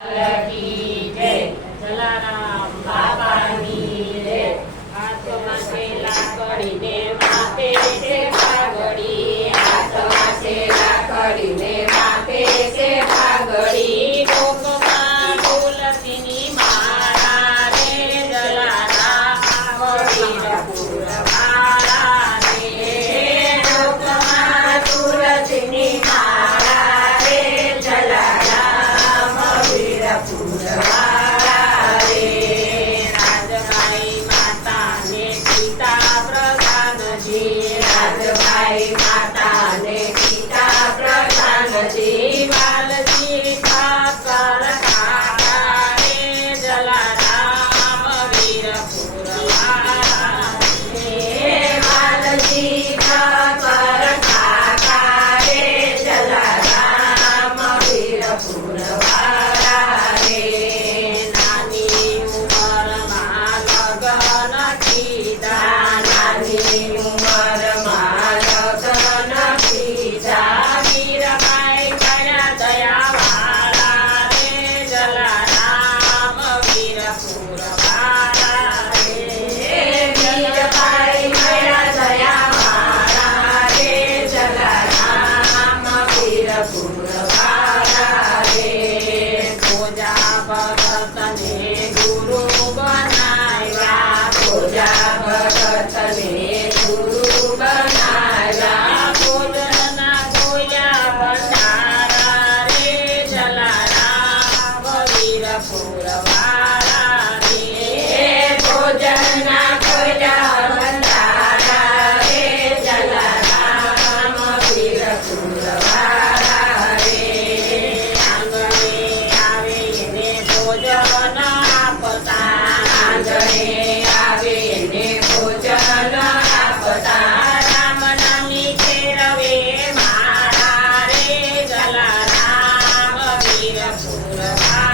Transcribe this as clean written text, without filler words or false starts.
की जय जलाराम बाबानी जय हाथों से लाकड़ी ने माथे से भागड़ी हाथों से लाकड़ी ने माथे से भागड़ी लोकમાં તુલસીની માળા રે જલારામ વીરપુરવાળા રે લોકમાં તુલસીની માળા રે જલારામ વીરપુરવાળા રે રાજભાઈ માતાને પિતા પ્રધાનજી રાજભાઈ માતાને પિતા પ્રધાનજી વાલજી ઠાકર કાકા રે જલારામ વીરપુરવાળા રે વાલજી ઠાકર કાકા રે જલારામ વીરપુરવાળા રે નાની ઉંમરમાં લગ્ન કીધા નાની ઉંમરમાં લગ્ન કીધા વીરબાઈ કયા દયાવાળા રે જલારામ વીરપુરવાળા રે વીરબાઈ કયા દયાવાળા રે જલારામ વીરપુરવાળા રે પૂજા ભગતને ગુરુ બનાવ્યા પૂજા ભગતને ગુરુ બનાવ્યા ભોજનના ગોયા ભંડારા રે જલારામ વીરપુરવાળા રે ભોજનના ગોયા ભંડારા રે જલારામ વીરપુરવાળા રે આંગણે આવે એને ભોજન આપતા આંગણે આવે એને ભોજન આપતા રામ નામની ફેરવે માળા રે જલારામ વીરપુરવાળા